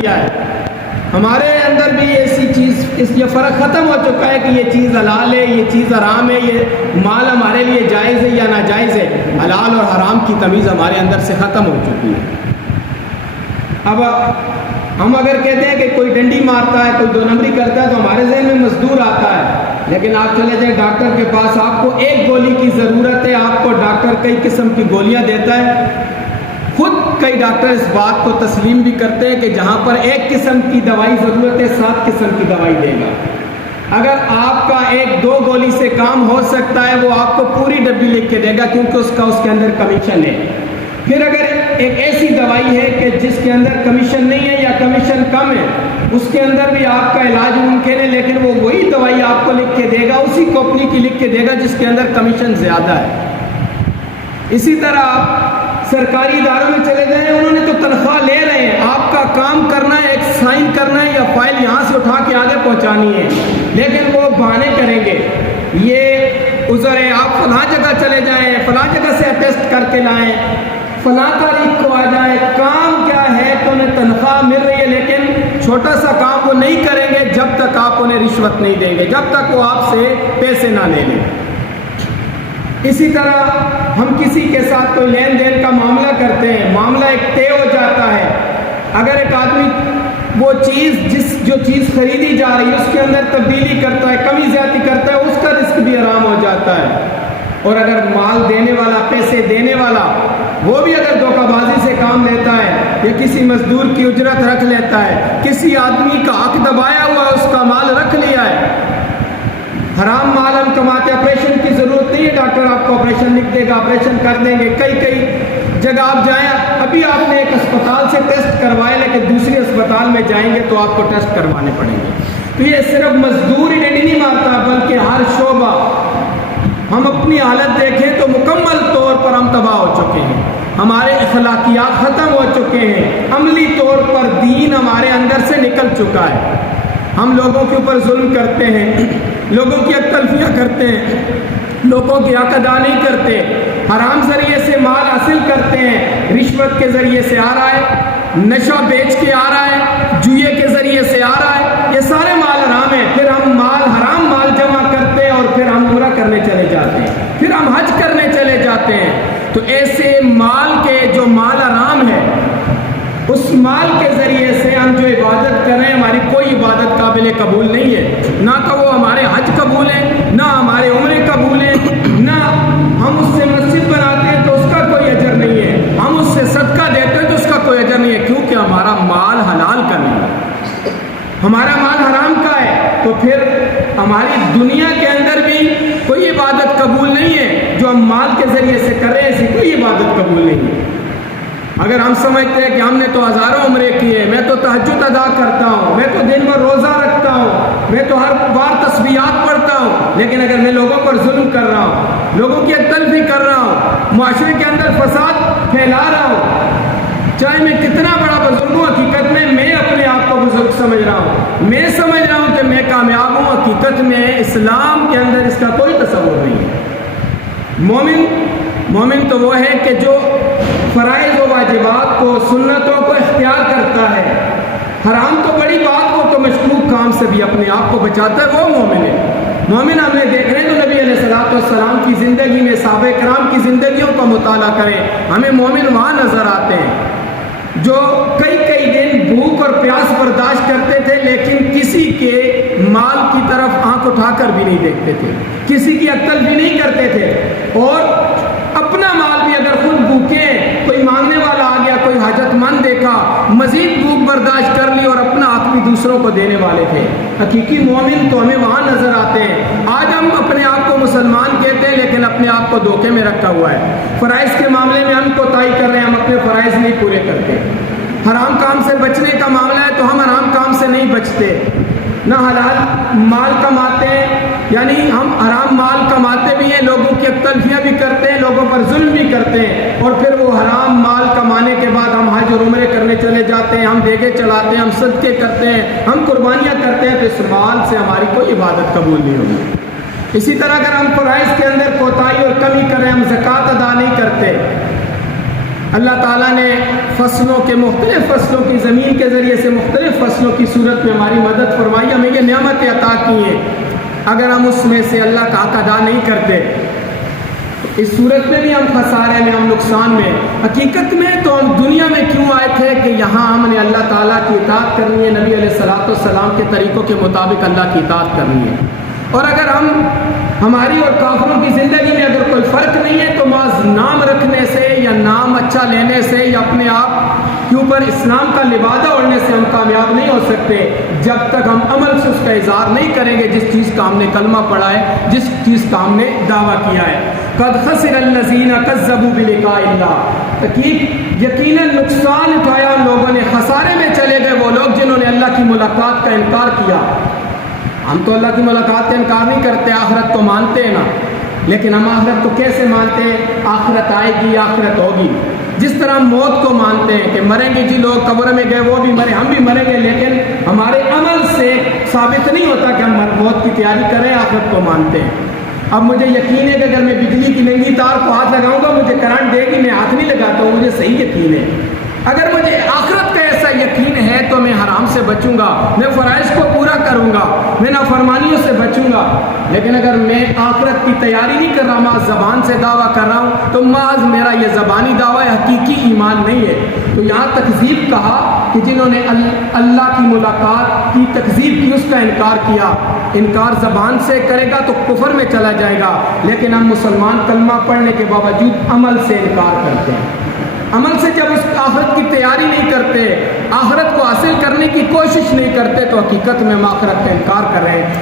کیا ہے. ہمارے اندر بھی ایسی چیز یہ فرق ختم ہو چکا ہے کہ یہ چیز حلال ہے، یہ چیز حرام ہے، یہ مال ہمارے لیے جائز ہے یا ناجائز ہے. حلال اور حرام کی تمیز ہمارے اندر سے ختم ہو چکی ہے. اب ہم اگر کہتے ہیں کہ کوئی ڈنڈی مارتا ہے، کوئی دو نمبری کرتا ہے تو ہمارے ذہن میں مزدور آتا ہے. لیکن آپ چلے جائیں ڈاکٹر کے پاس، آپ کو ایک گولی کی ضرورت ہے، آپ کو ڈاکٹر کئی قسم کی گولیاں دیتا ہے. خود کئی ڈاکٹر اس بات کو تسلیم بھی کرتے ہیں کہ جہاں پر ایک قسم کی دوائی ضرورت ہے 7 قسم کی دوائی دے گا. اگر آپ کا 1-2 گولی سے کام ہو سکتا ہے وہ آپ کو پوری ڈبی لکھ کے دے گا، کیونکہ اس کے اندر کمیشن ہے. پھر اگر ایک ایسی دوائی ہے کہ جس کے اندر کمیشن نہیں ہے یا کمیشن کم ہے، اس کے اندر بھی آپ کا علاج ممکن ہے، لیکن وہ وہی دوائی آپ کو لکھ کے دے گا، اسی کمپنی کی لکھ کے دے گا جس کے اندر کمیشن زیادہ ہے. اسی طرح آپ سرکاری اداروں میں چلے جائیں، انہوں نے تو تنخواہ لے رہے ہیں، آپ کا کام کرنا ہے، ایک سائن کرنا ہے یا فائل یہاں سے اٹھا کے آگے پہنچانی ہے، لیکن وہ بہانے کریں گے. یہ عذر ہے، آپ فلاں جگہ چلے جائیں، فلاں جگہ سے اٹیسٹ کر کے لائیں، فلاں تاریخ کو آ جائیں. کام کیا ہے کہ انہیں تنخواہ مل رہی ہے، لیکن چھوٹا سا کام وہ نہیں کریں گے جب تک آپ انہیں رشوت نہیں دیں گے، جب تک وہ آپ سے پیسے نہ لے لیں. اسی طرح ہم کسی کے ساتھ کوئی لین دین کا معاملہ کرتے ہیں، معاملہ ایک طے ہو جاتا ہے. اگر ایک آدمی وہ جو چیز خریدی جا رہی ہے اس کے اندر تبدیلی کرتا ہے، کمی زیادتی کرتا ہے، اس کا رزق بھی حرام ہو جاتا ہے. اور اگر مال دینے والا، پیسے دینے والا، وہ بھی اگر دھوکہ بازی سے کام لیتا ہے یا کسی مزدور کی اجرت رکھ لیتا ہے، کسی آدمی کا حق دبایا ہوا ہے، اس کا مال رکھ لیا ہے، حرام مال ہم کماتے. آپریشن کی ضرورت نہیں ہے، ڈاکٹر آپ کو آپریشن لکھ دے گا، آپریشن کر دیں گے. کئی جگہ آپ جائیں، ابھی آپ نے ایک اسپتال سے ٹیسٹ کروائے لیکن دوسری اسپتال میں جائیں گے تو آپ کو ٹیسٹ کروانے پڑیں گے. تو یہ صرف مزدور ہی نہیں مارتا، بلکہ ہر شعبہ. ہم اپنی حالت دیکھیں تو مکمل طور پر ہم تباہ ہو چکے ہیں، ہمارے اخلاقیات ختم ہو چکے ہیں، عملی طور پر دین ہمارے اندر سے نکل چکا ہے. ہم لوگوں کے اوپر ظلم کرتے ہیں، لوگوں کی حق تلفیاں کرتے ہیں، لوگوں کی حق ادا نہیں کرتے، حرام ذریعے سے مال حاصل کرتے ہیں، رشوت کے ذریعے سے آ رہا ہے، نشہ بیچ کے آ رہا ہے، جوئے کے ذریعے سے آ رہا ہے، یہ سارے مال حرام ہیں. پھر ہم حرام مال جمع کرتے ہیں اور پھر ہم عمرہ کرنے چلے جاتے ہیں، پھر ہم حج کرنے چلے جاتے ہیں. تو ایسے مال کے جو مال حرام ہے، اس مال کے ذریعے سے ہم جو عبادت کر رہے ہیں، ہماری کوئی عبادت قابل قبول نہیں ہے. نہ تو وہ ہمارے حج قبول ہے، نہ ہمارے عمرے قبول ہے، نہ ہم اس سے مسجد بناتے ہیں تو اس کا کوئی اجر نہیں ہے، ہم اس سے صدقہ دیتے ہیں تو اس کا کوئی اجر نہیں ہے، کیونکہ ہمارا مال حلال کا نہیں ہے، ہمارا مال حرام کا ہے. تو پھر ہماری دنیا کے اندر بھی کوئی عبادت قبول نہیں ہے. جو ہم مال کے ذریعے سے کر رہے ہیں، ایسی کوئی عبادت قبول نہیں ہے. اگر ہم سمجھتے ہیں کہ ہم نے تو ہزاروں عمرے کیے، میں تو تہجد ادا کرتا ہوں، میں تو دن بھر روزہ رکھتا ہوں، میں تو ہر بار تسبیحات پڑھتا ہوں، لیکن اگر میں لوگوں پر ظلم کر رہا ہوں، لوگوں کی تلفی کر رہا ہوں، معاشرے کے اندر فساد پھیلا رہا ہوں، چاہے میں کتنا بڑا بزرگ ہوں، حقیقت میں اپنے آپ کو بزرگ سمجھ رہا ہوں، میں سمجھ رہا ہوں کہ میں کامیاب ہوں، حقیقت میں اسلام کے اندر اس کا کوئی تصور نہیں ہے. مومن تو وہ ہے کہ جو فرائض و واجبات کو، سنتوں کو اختیار کرتا ہے. حرام تو بڑی بات، وہ تو مشکوک کام سے بھی اپنے آپ کو بچاتا ہے، وہ مومن ہے. مومن ہم نے دیکھ رہے ہیں تو نبی علیہ السلام کی زندگی میں، صحابہ کرام کی زندگیوں کا مطالعہ کریں، ہمیں مومن وہاں نظر آتے ہیں جو کئی دن بھوک اور پیاس برداشت کرتے تھے، لیکن کسی کے مال کی طرف آنکھ اٹھا کر بھی نہیں دیکھتے تھے، کسی کی عقل بھی نہیں کرتے تھے، اور اپنا مال بھی اگر خود بھوکے، کوئی مانگنے والا آ گیا، کوئی حاجت مند دیکھا، مزید بھوک برداشت کر لی اور اپنا حق بھی دوسروں کو دینے والے تھے. حقیقی مومن تو ہمیں وہاں نظر آتے ہیں. آج ہم اپنے آپ کو مسلمان کہتے ہیں لیکن اپنے آپ کو دھوکے میں رکھا ہوا ہے. فرائض کے معاملے میں ہم کوتاہی کر رہے ہیں، ہم اپنے فرائض نہیں پورے کرتے. حرام کام سے بچنے کا معاملہ ہے تو ہم حرام کام سے نہیں بچتے، نہ حلال مال کماتے ہیں، یعنی ہم حرام مال کماتے بھی ہیں، لوگوں کی تلفیاں بھی کرتے ہیں، لوگوں پر ظلم بھی کرتے ہیں، اور پھر وہ حرام مال کمانے کے بعد ہم حج اور عمرے کرنے چلے جاتے ہیں، ہم دیگے چلاتے ہیں، ہم صدقے کرتے ہیں، ہم قربانیاں کرتے ہیں، تو اس مال سے ہماری کوئی عبادت قبول نہیں ہوگی. اسی طرح اگر ہم فرائض کے اندر کوتاہی اور کمی کریں، ہم زکوٰۃ ادا نہیں کرتے، اللہ تعالیٰ نے مختلف فصلوں کی زمین کے ذریعے سے مختلف فصلوں کی صورت میں ہماری مدد فرمائی، ہمیں یہ نعمتیں عطا کی ہیں. اگر ہم اس میں سے اللہ کا حق ادا نہیں کرتے اس صورت میں بھی ہم خسارے میں، ہم نقصان میں. حقیقت میں تو ہم دنیا میں کیوں آئے تھے کہ یہاں ہم نے اللہ تعالیٰ کی اطاعت کرنی ہے، نبی علیہ السلام کے طریقوں کے مطابق اللہ کی اطاعت کرنی ہے. اور اگر ہماری اور کافروں کی زندگی میں اگر کوئی فرق نہیں ہے تو محض نام رکھنے سے یا نام اچھا لینے سے یا اپنے آپ کے اوپر اسلام کا لبادہ اوڑھنے سے ہم کامیاب نہیں ہو سکتے جب تک ہم عمل سے اس کا اظہار نہیں کریں گے جس چیز کا ہم نے کلمہ پڑھا ہے، جس چیز کا ہم نے دعویٰ کیا ہے. قد خسر الذین کذبوا بلقاء اللہ، یقیناً نقصان اٹھایا ان لوگوں نے، خسارے میں چلے گئے وہ لوگ جنہوں نے اللہ کی ملاقات کا انکار کیا. ہم تو اللہ کی ملاقات کا انکار نہیں کرتے، آخرت کو مانتے ہیں نا، لیکن ہم آخرت کو کیسے مانتے ہیں؟ آخرت آئے گی، آخرت ہوگی. جس طرح ہم موت کو مانتے ہیں کہ مریں گے، جی لوگ قبر میں گئے وہ بھی مرے، ہم بھی مریں گے، لیکن ہمارے عمل سے ثابت نہیں ہوتا کہ ہم موت کی تیاری کریں. آخرت کو مانتے ہیں. اب مجھے یقین ہے کہ اگر میں بجلی کی ننگی تار کو ہاتھ لگاؤں گا مجھے کرنٹ دے گی، میں ہاتھ نہیں لگاتا ہوں، مجھے صحیح یقین ہے. اگر مجھے آخرت کا ایسا یقین ہے تو میں حرام سے بچوں گا، میں فرائض کو پورا کروں گا، میں نافرمانیوں سے بچوں گا. لیکن اگر میں آخرت کی تیاری نہیں کر رہا، محض زبان سے دعویٰ کر رہا ہوں تو محض میرا یہ زبانی دعویٰ حقیقی ایمان نہیں ہے. تو یہاں تکذیب کہا کہ جنہوں نے اللہ کی ملاقات کی تکذیب کی، اس کا انکار کیا. انکار زبان سے کرے گا تو کفر میں چلا جائے گا، لیکن ہم مسلمان کلمہ پڑھنے کے باوجود عمل سے انکار کرتے ہیں. عمل سے جب اس آخرت کی تیاری نہیں کرتے، آخرت کو حاصل کرنے کی کوشش نہیں کرتے تو حقیقت میں ہم آخرت کا انکار کر رہے ہیں.